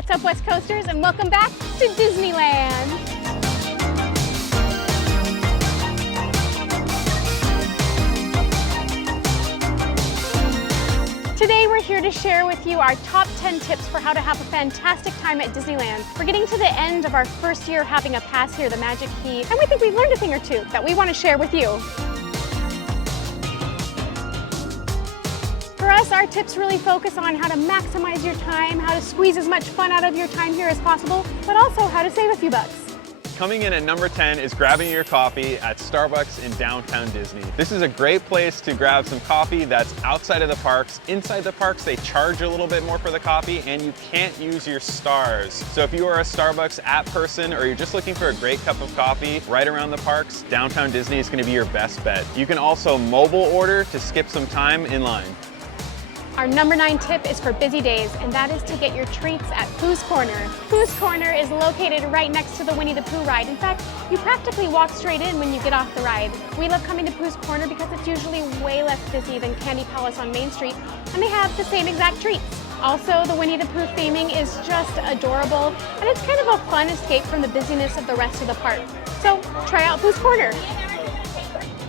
What's up, West Coasters, and welcome back to Disneyland. Today we're here to share with you our top 10 tips for how to have a fantastic time at Disneyland. We're getting to the end of our first year having a pass here, the Magic Key, and we think we've learned a thing or two that we want to share with you. For us, our tips really focus on how to maximize your time, how to squeeze as much fun out of your time here as possible, but also how to save a few bucks. Coming in at number 10 is grabbing your coffee at Starbucks in downtown Disney. This is a great place to grab some coffee that's outside of the parks. Inside the parks, they charge a little bit more for the coffee and you can't use your stars. So if you are a Starbucks app person or you're just looking for a great cup of coffee right around the parks, downtown Disney is going to be your best bet. You can also mobile order to skip some time in line. Our number 9 tip is for busy days, and that is to get your treats at Pooh's Corner. Pooh's Corner is located right next to the Winnie the Pooh ride. In fact, you practically walk straight in when you get off the ride. We love coming to Pooh's Corner because it's usually way less busy than Candy Palace on Main Street, and they have the same exact treats. Also, the Winnie the Pooh theming is just adorable, and it's kind of a fun escape from the busyness of the rest of the park. So try out Pooh's Corner.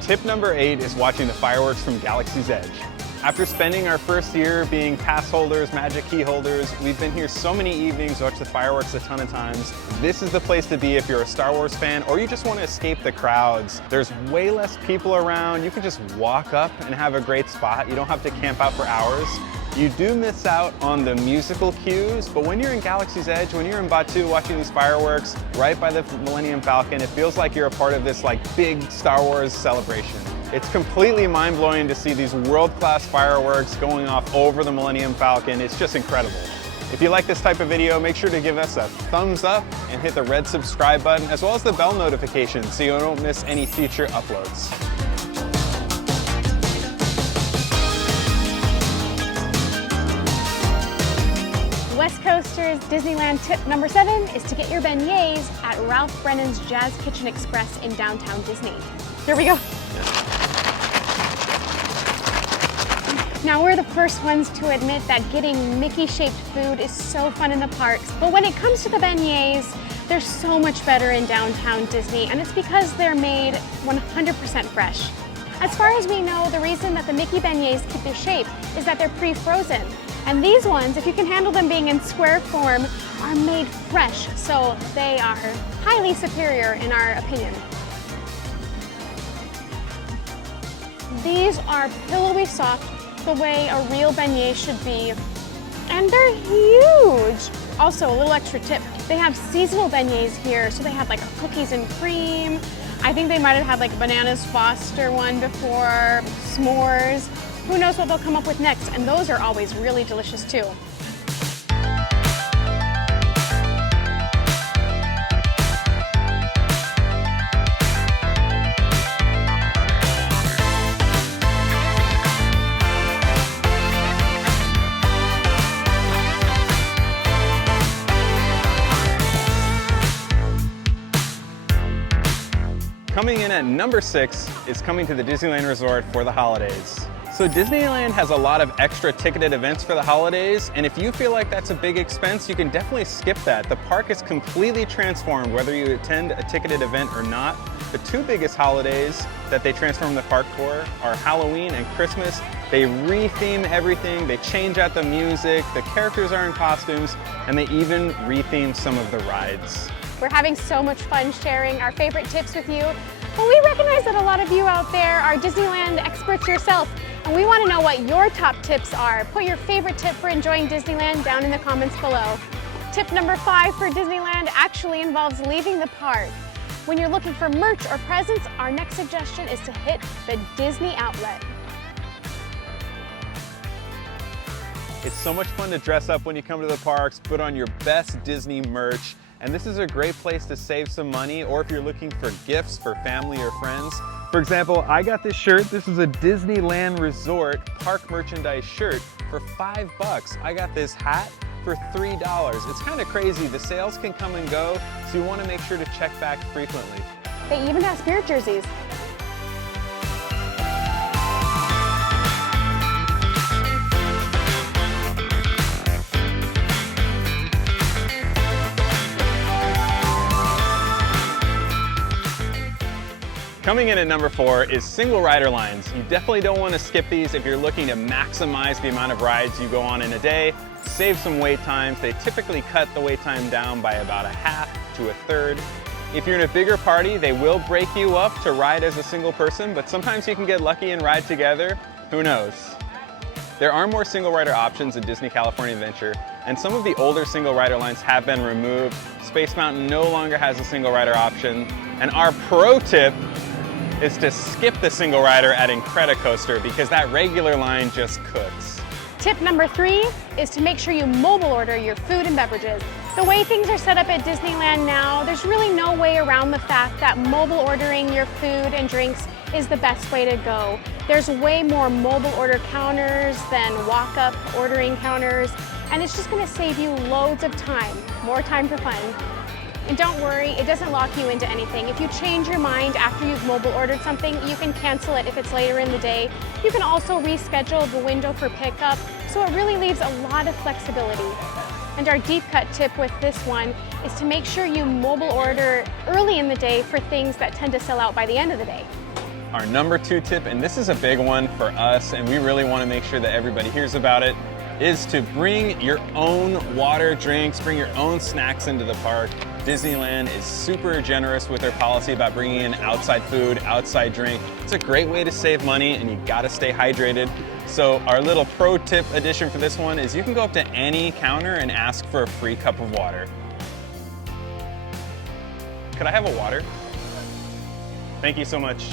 Tip number 8 is watching the fireworks from Galaxy's Edge. After spending our first year being pass holders, Magic Key holders, we've been here so many evenings, watched the fireworks a ton of times. This is the place to be if you're a Star Wars fan or you just want to escape the crowds. There's way less people around. You can just walk up and have a great spot. You don't have to camp out for hours. You do miss out on the musical cues, but when you're in Galaxy's Edge, when you're in Batuu watching these fireworks right by the Millennium Falcon, it feels like you're a part of this big Star Wars celebration. It's completely mind-blowing to see these world-class fireworks going off over the Millennium Falcon. It's just incredible. If you like this type of video, make sure to give us a thumbs up and hit the red subscribe button, as well as the bell notification so you don't miss any future uploads. West Coasters Disneyland tip number 7 is to get your beignets at Ralph Brennan's Jazz Kitchen Express in downtown Disney. Here we go. Now, we're the first ones to admit that getting Mickey-shaped food is so fun in the parks, but when it comes to the beignets, they're so much better in downtown Disney, and it's because they're made 100% fresh. As far as we know, the reason that the Mickey beignets keep their shape is that they're pre-frozen. And these ones, if you can handle them being in square form, are made fresh, so they are highly superior in our opinion. These are pillowy soft, the way a real beignet should be, and they're huge. Also, a little extra tip, they have seasonal beignets here, so they have cookies and cream. I think they might have had bananas Foster one before, s'mores. Who knows what they'll come up with next, and those are always really delicious too. Coming in at number 6 is coming to the Disneyland Resort for the holidays. So Disneyland has a lot of extra ticketed events for the holidays, and if you feel like that's a big expense, you can definitely skip that. The park is completely transformed whether you attend a ticketed event or not. The 2 biggest holidays that they transform the park for are Halloween and Christmas. They re-theme everything, they change out the music, the characters are in costumes, and they even re-theme some of the rides. We're having so much fun sharing our favorite tips with you, but we recognize that a lot of you out there are Disneyland experts yourself, and we want to know what your top tips are. Put your favorite tip for enjoying Disneyland down in the comments below. Tip number 5 for Disneyland actually involves leaving the park. When you're looking for merch or presents, our next suggestion is to hit the Disney Outlet. It's so much fun to dress up when you come to the parks, put on your best Disney merch, and this is a great place to save some money, or if you're looking for gifts for family or friends. For example, I got this shirt. This is a Disneyland Resort park merchandise shirt for $5. I got this hat for $3. It's kind of crazy. The sales can come and go, so you want to make sure to check back frequently. They even have spirit jerseys. Coming in at number 4 is single rider lines. You definitely don't want to skip these if you're looking to maximize the amount of rides you go on in a day, save some wait times. They typically cut the wait time down by about a half to a third. If you're in a bigger party, they will break you up to ride as a single person, but sometimes you can get lucky and ride together. Who knows? There are more single rider options in Disney California Adventure, and some of the older single rider lines have been removed. Space Mountain no longer has a single rider option, and our pro tip is to skip the single rider at Incredicoaster because that regular line just cooks. Tip number 3 is to make sure you mobile order your food and beverages. The way things are set up at Disneyland now, there's really no way around the fact that mobile ordering your food and drinks is the best way to go. There's way more mobile order counters than walk-up ordering counters, and it's just gonna save you loads of time, more time for fun. And don't worry, it doesn't lock you into anything. If you change your mind after you've mobile ordered something, you can cancel it if it's later in the day. You can also reschedule the window for pickup, so it really leaves a lot of flexibility. And our deep cut tip with this one is to make sure you mobile order early in the day for things that tend to sell out by the end of the day. Our number 2 tip, and this is a big one for us, and we really want to make sure that everybody hears about it, is to bring your own water, drinks, bring your own snacks into the park. Disneyland is super generous with their policy about bringing in outside food, outside drink. It's a great way to save money, and you gotta stay hydrated. So our little pro tip addition for this one is you can go up to any counter and ask for a free cup of water. Could I have a water? Thank you so much.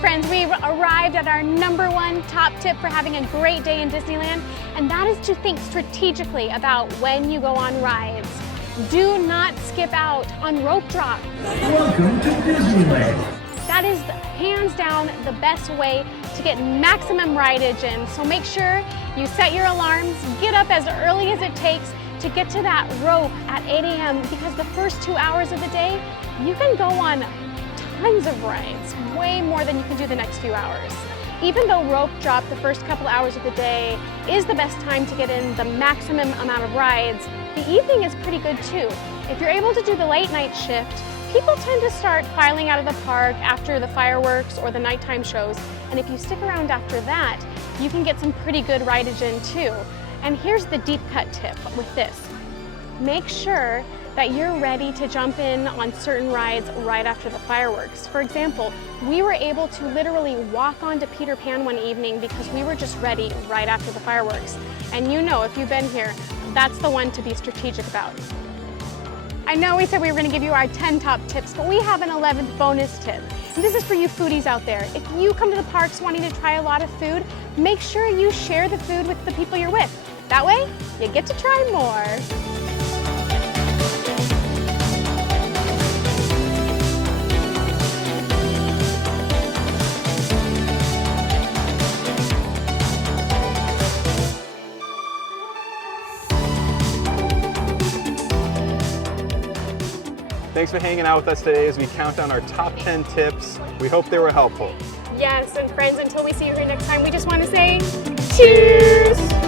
Friends, we've arrived at our number 1 top tip for having a great day in Disneyland, and that is to think strategically about when you go on rides. Do not skip out on rope drop. Welcome to Disneyland. That is hands down the best way to get maximum rideage in, so make sure you set your alarms, get up as early as it takes to get to that rope at 8 a.m. because the first 2 hours of the day, you can go on tons of rides, way more than you can do the next few hours. Even though rope drop the first couple hours of the day is the best time to get in the maximum amount of rides, the evening is pretty good too. If you're able to do the late night shift, people tend to start filing out of the park after the fireworks or the nighttime shows, and if you stick around after that, you can get some pretty good rideage in too. And here's the deep cut tip with this. Make sure that you're ready to jump in on certain rides right after the fireworks. For example, we were able to literally walk onto Peter Pan one evening because we were just ready right after the fireworks. And you know, if you've been here, that's the one to be strategic about. I know we said we were going to give you our 10 top tips, but we have an 11th bonus tip. And this is for you foodies out there. If you come to the parks wanting to try a lot of food, make sure you share the food with the people you're with. That way, you get to try more. Thanks for hanging out with us today as we count down our top 10 tips. We hope they were helpful. Yes, and friends, until we see you here next time, we just want to say cheers!